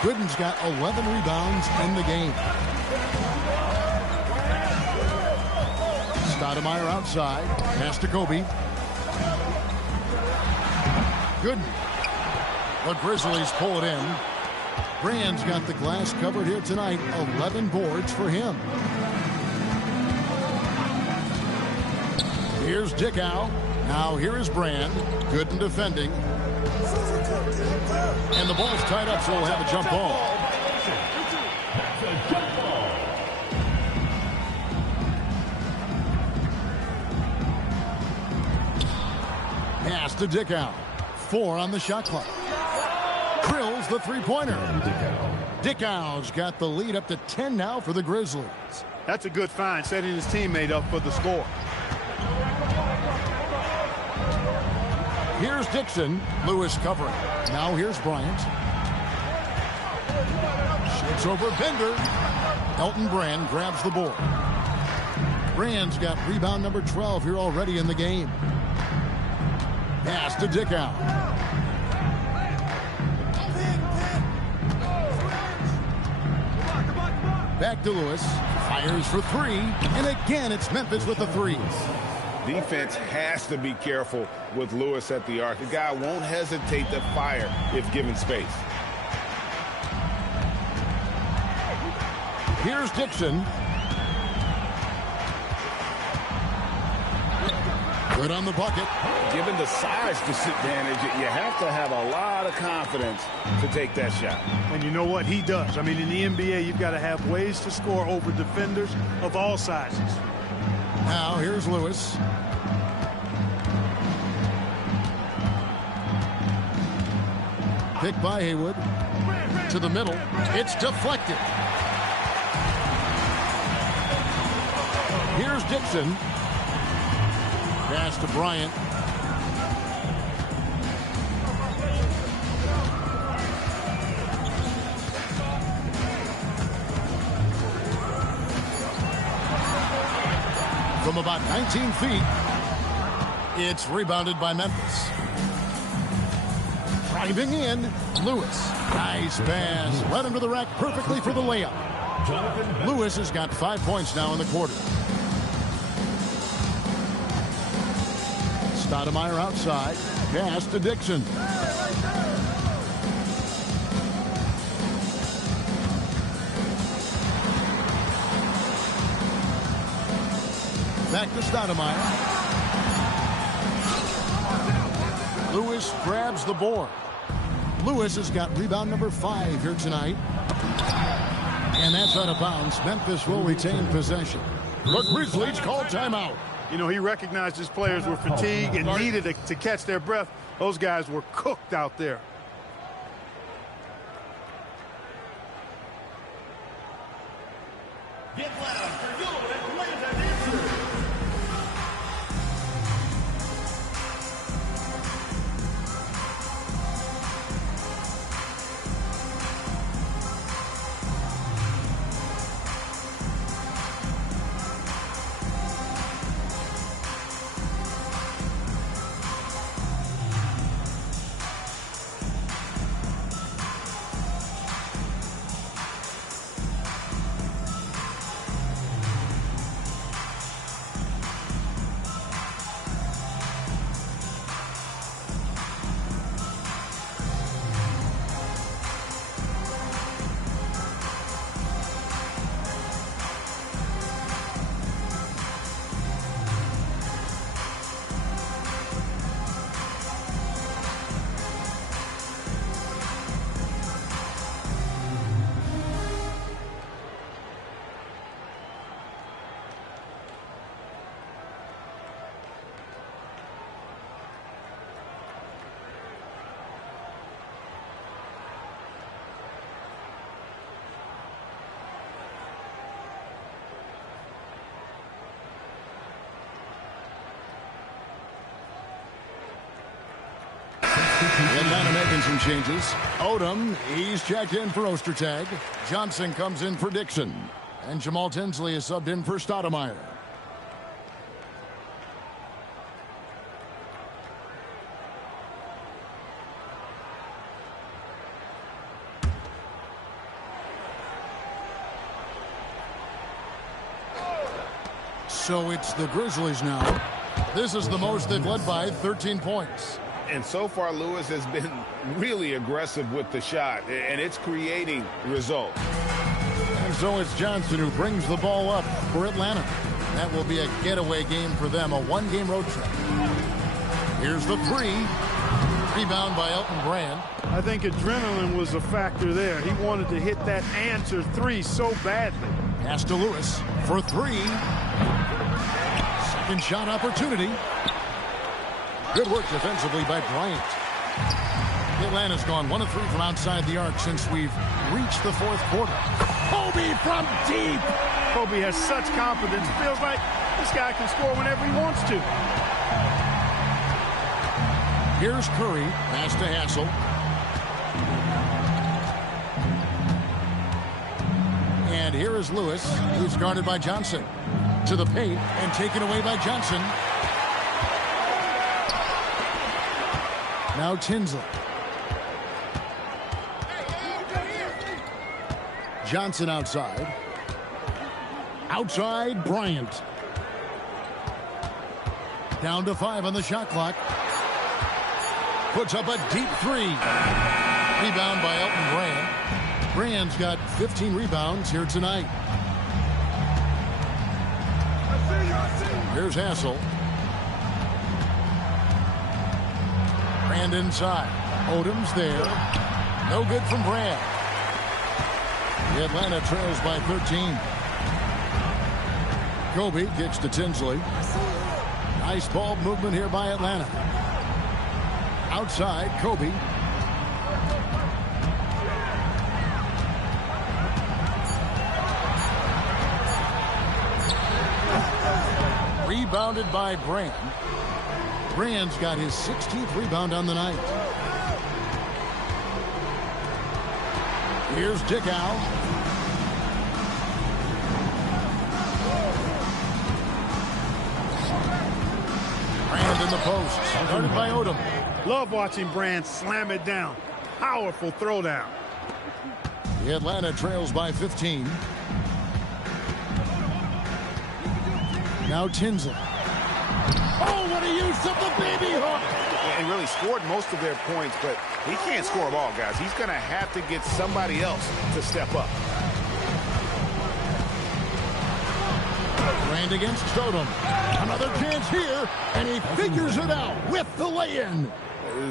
Gooden's got 11 rebounds in the game. Stoudemire outside. Pass to Kobe. Gooden. The Grizzlies pull it in. Brand's got the glass covered here tonight. 11 boards for him. Here's Dickow. Now here is Brand. Gooden defending. And the ball's tied up, so we'll have a jump ball. Pass to Dickow. 4 on the shot clock. Drills the three-pointer. Dickow's got the lead up to 10 now for the Grizzlies. That's a good find, setting his teammate up for the score. Here's Dixon. Lewis covering. Now here's Bryant. Shoots over Bender. Elton Brand grabs the board. Brand's got rebound number 12 here already in the game. Pass to Dickow. Back to Lewis. Fires for 3. And again, it's Memphis with the threes. Defense has to be careful with Lewis at the arc. The guy won't hesitate to fire if given space. Here's Dixon. Good on the bucket. Given the size disadvantage, you have to have a lot of confidence to take that shot. And you know what he does? I mean, in the NBA, you've got to have ways to score over defenders of all sizes. Now here's Lewis. Picked by Haywood. To the middle. It's deflected. Here's Dixon. Pass to Bryant. From about 19 feet, it's rebounded by Memphis. Driving in, Lewis. Nice pass. Led him to the rack perfectly for the layup. Lewis has got 5 points now in the quarter. Stoudemire outside. Pass to Dixon. Back to Stoudemire. Lewis grabs the board. Lewis has got rebound number 5 here tonight. And that's out of bounds. Memphis will retain possession. The Grizzlies call timeout. You know, he recognized his players were fatigued and needed to catch their breath. Those guys were cooked out there. Get loud for your Atlanta dancers. Some changes. Odom, he's checked in for Ostertag. Johnson comes in for Dixon. And Jamal Tinsley is subbed in for Stoudemire. So it's the Grizzlies now. This is the most they've led by 13 points. And so far, Lewis has been really aggressive with the shot, and it's creating results. And so it's Johnson who brings the ball up for Atlanta. That will be a getaway game for them, a one-game road trip. Here's the three. Rebound by Elton Brand. I think adrenaline was a factor there. He wanted to hit that answer three so badly. Pass to Lewis for three. Second shot opportunity. Good work defensively by Bryant. Atlanta's gone 1 of 3 from outside the arc since we've reached the fourth quarter. Kobe from deep. Kobe has such confidence. Feels like this guy can score whenever he wants to. Here's Curry. Pass to Hassel. And here is Lewis, who's guarded by Johnson. To the paint and taken away by Johnson. Now Tinsley. Johnson outside. Outside, Bryant. Down to 5 on the shot clock. Puts up a deep three. Rebound by Elton Brand. Brand's got 15 rebounds here tonight. Here's Hassel. Brand inside. Odom's there. No good from Brand. The Atlanta trails by 13. Kobe kicks to Tinsley. Nice ball movement here by Atlanta. Outside, Kobe. Rebounded by Brand. Brand's got his 16th rebound on the night. Here's Dickow. Brand in the post. Guarded by Odom. Love watching Brand slam it down. Powerful throwdown. The Atlanta trails by 15. Now Tinsley. Oh, what a use of the baby hook! And really scored most of their points, but he can't score them all, guys. He's going to have to get somebody else to step up. Brand against Odom. Another chance here, and he figures it out with the lay-in.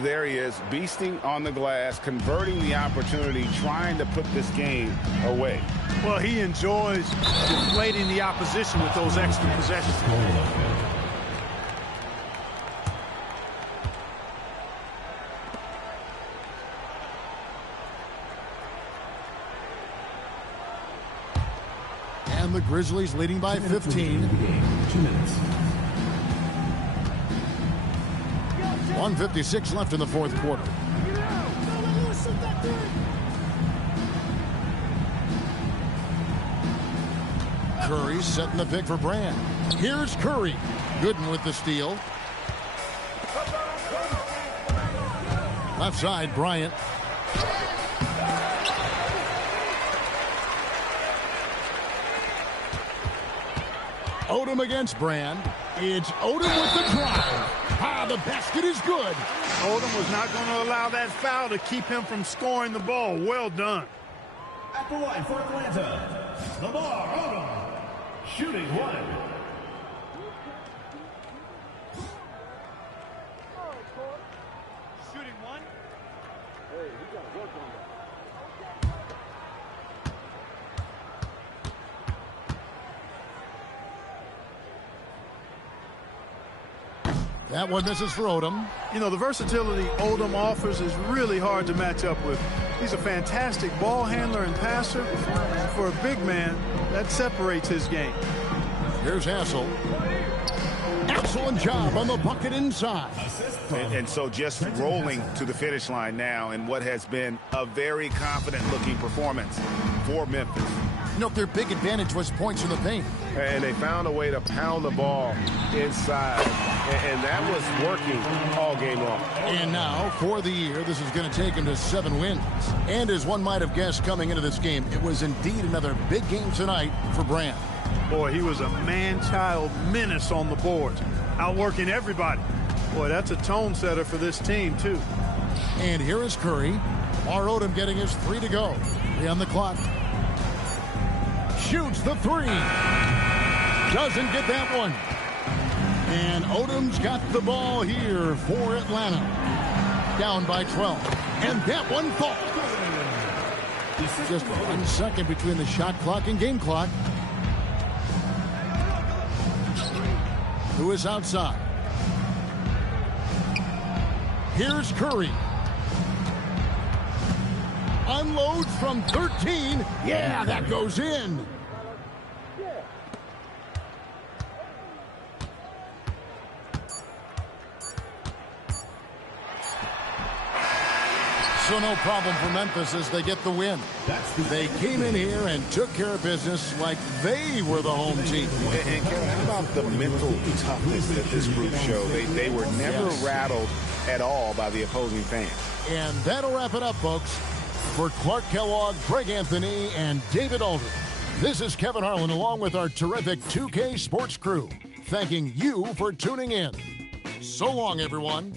There he is, beasting on the glass, converting the opportunity, trying to put this game away. Well, he enjoys deflating the opposition with those extra possessions. And the Grizzlies leading by 15. 2 minutes. 1:56 left in the fourth quarter. Curry setting the pick for Brand. Here's Curry. Gooden with the steal. Left side, Bryant. Odom against Brand. It's Odom with the drive. The basket is good. Odom was not going to allow that foul to keep him from scoring the ball. Well done. At the line for Atlanta, Lamar Odom, shooting 1. Shooting 1? Hey, we got to work on that. That one misses for Odom. You know, the versatility Odom offers is really hard to match up with. He's a fantastic ball handler and passer. For a big man, that separates his game. Here's Hassel. excellent job on the bucket inside. And so just rolling to the finish line now in what has been a very confident-looking performance for Memphis. You know, their big advantage was points in the paint. And they found a way to pound the ball inside. And that was working all game long. And now, for the year, this is going to take him to 7 wins. And as one might have guessed coming into this game, it was indeed another big game tonight for Brand. Boy, he was a man-child menace on the boards, outworking everybody. Boy, that's a tone setter for this team, too. And here is Curry. Lamar Odom getting his 3 to go. 3 on the clock. Shoots the 3. Doesn't get that one. And Odom's got the ball here for Atlanta. Down by 12. And that one falls. Just 1 second between the shot clock and game clock. Who is outside? Here's Curry. Unloads from 13. Yeah, that goes in. So no problem for Memphis as they get the win. They came in here and took care of business like they were the home team. And Kevin, how about the mental toughness that this group showed? They were never rattled at all by the opposing fans. And that'll wrap it up, folks. For Clark Kellogg, Greg Anthony, and David Aldridge, this is Kevin Harlan along with our terrific 2K Sports crew, thanking you for tuning in. So long, everyone.